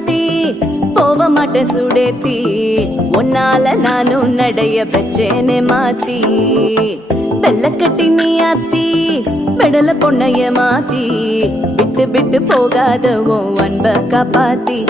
மாத்தி போக மாட்டேன் சுடேத்தி உன்னால நானும் நடைய பெச்சேனே மாத்தி வெள்ளக்கட்டி நீ ஆத்தி பெடல பொண்ணைய மாத்தி விட்டு விட்டு போகாத உன் அன்ப காப்பாத்தி